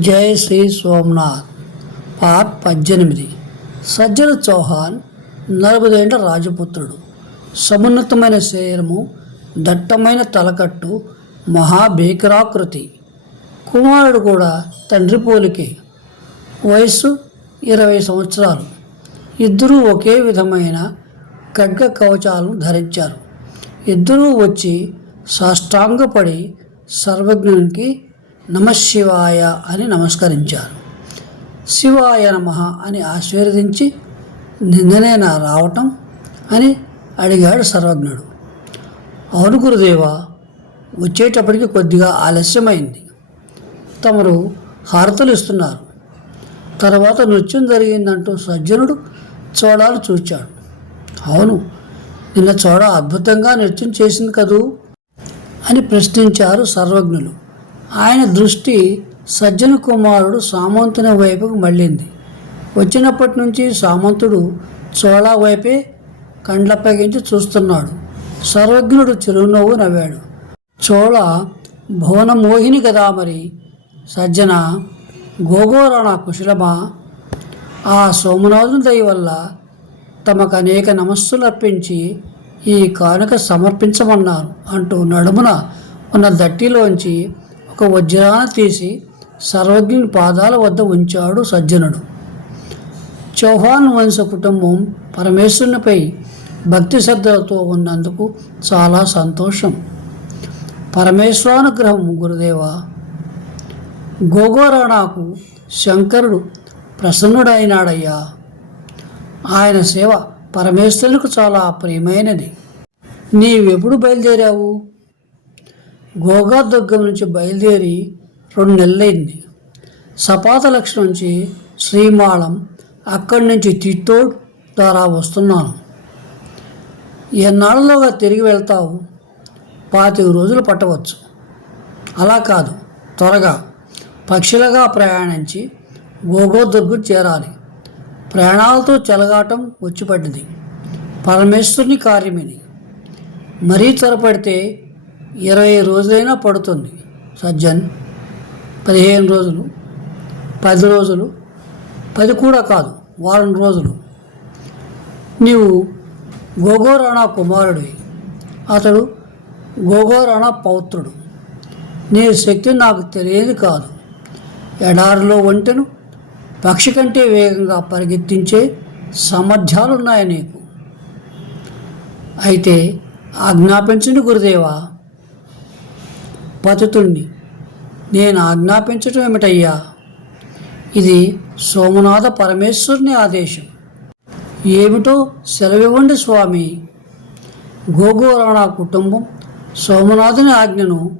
జై శ్రీ సోమనాథ్. పార్ట్ పద్దెనిమిది. సజ్జన చౌహాన్ నలభైదేండ్ల రాజపుత్రుడు. సమున్నతమైన శరీరము దట్టమైన తలకట్టు మహాభీకరాకృతి. కుమారుడు కూడా తండ్రి పోలికే. వయస్సు ఇరవై సంవత్సరాలు. ఇద్దరూ ఒకే విధమైన ఖడ్గ కవచాలను ధరించారు. ఇద్దరూ వచ్చి సాష్టాంగపడి సర్వజ్ఞునికి నమశివాయ అని నమస్కరించారు. శివాయ నమ అని ఆశీర్వదించి నిన్ననే నా రావటం అని అడిగాడు సర్వజ్ఞుడు. అవును గురుదేవ వచ్చేటప్పటికి కొద్దిగా ఆలస్యమైంది. తమరు హారతలు ఇస్తున్నారు. తర్వాత నృత్యం జరిగిందంటూ సజ్జనుడు చోళాలు చూచాడు. అవును నిన్న చోడ అద్భుతంగా నృత్యం చేసింది కదూ అని ప్రశ్నించారు సర్వజ్ఞులు. ఆయన దృష్టి సజ్జన కుమారుడు సామంతుని వైపుకు మళ్ళింది. వచ్చినప్పటి నుంచి సామంతుడు చోళా వైపే కండ్లప్పగించి చూస్తున్నాడు. సర్వజ్ఞుడు చిరునవ్వు నవ్వాడు. చోళ భువనమోహిని కదా మరి? సజ్జన గోగోరాణ కుశలమా? ఆ సోమనాథుని దయ వల్ల తమకు అనేక నమస్సులు అర్పించి ఈ కానుక సమర్పించమన్నారు అంటూ నడుమున ఉన్న దట్టిలోంచి ఒక వజ్రాన తీసి సర్వజ్ఞుని పాదాల వద్ద ఉంచాడు సజ్జనుడు. చౌహాన్ వంశ కుటుంబం పరమేశ్వరునిపై భక్తి శ్రద్ధలతో ఉన్నందుకు చాలా సంతోషం. పరమేశ్వరానుగ్రహం గురుదేవ గోగోరాణాకు శంకరుడు ప్రసన్నుడైనాడయ్యా. ఆయన సేవ పరమేశ్వరునికి చాలా ప్రియమైనది. నీవెప్పుడు బయలుదేరావు? గోగా దుర్గం నుంచి బయలుదేరి రెండు నెలలైంది. సపాత నుంచి శ్రీమాళం అక్కడి నుంచి తిత్తోడ్ ద్వారా వస్తున్నాను. ఎన్నాళ్ళలోగా తిరిగి వెళ్తావు? పాతిక రోజులు పట్టవచ్చు. అలా కాదు. త్వరగా. పక్షులుగా ప్రయాణించి గోగోదుర్గు చేరాలి. ప్రాణాలతో చెలగాటం వచ్చిపడ్డది. పరమేశ్వరుని కార్యమిది. మరీ త్వరపడితే ఇరవై రోజులైనా పడుతుంది సజ్జన్. పదిహేను రోజులు పది రోజులు పది కూడా కాదు వారం రోజులు. నీవు గోగోరాణా కుమారుడివి అతడు గోగోరాణా పౌత్రుడు. నీ శక్తి నాకు తెలియదు కాదు. ఎడారిలో ఒంటెను పక్షి కంటే వేగంగా పరిగెత్తించే సామర్థ్యాలున్నాయి నీకు. అయితే ఆజ్ఞాపించండి గురుదేవా పతితుణ్ణి నేను ఆజ్ఞాపించటం ఏమిటయ్యా? ఇది సోమనాథ పరమేశ్వరుని ఆదేశం. ఏమిటో సెలవివ్వండి స్వామి. గోగోరాణా కుటుంబం సోమనాథుని ఆజ్ఞను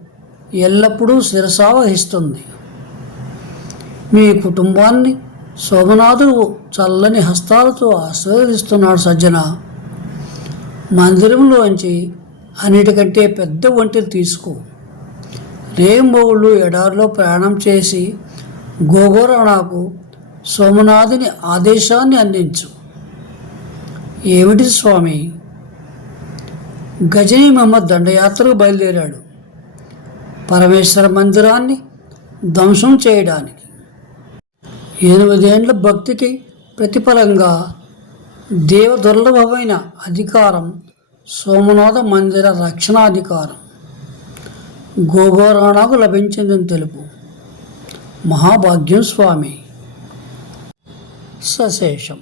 ఎల్లప్పుడూ శిరసావహిస్తుంది మీ కుటుంబాన్ని సోమనాథుడు చల్లని హస్తాలతో ఆశీర్వదిస్తున్నాడు సజ్జన. మందిరంలోంచి అన్నిటికంటే పెద్ద ఒంటిని తీసుకో. రేంబోళ్ళు ఎడారిలో ప్రయాణం చేసి గోగోరాణాకు సోమనాథుని ఆదేశాన్ని అందించు. ఏమిటి స్వామి? గజనీ మహమ్మద్ దండయాత్రకు బయలుదేరాడు. పరమేశ్వర మందిరాన్ని ధ్వంసం చేయడానికి. ఎనిమిదేండ్ల భక్తికి ప్రతిఫలంగా దేవదుర్లభమైన అధికారం సోమనాథ మందిర రక్షణాధికారం. గోగోరాణాకు లభించిందని తెలుపు. మహాభాగ్యం స్వామి. సశేషం.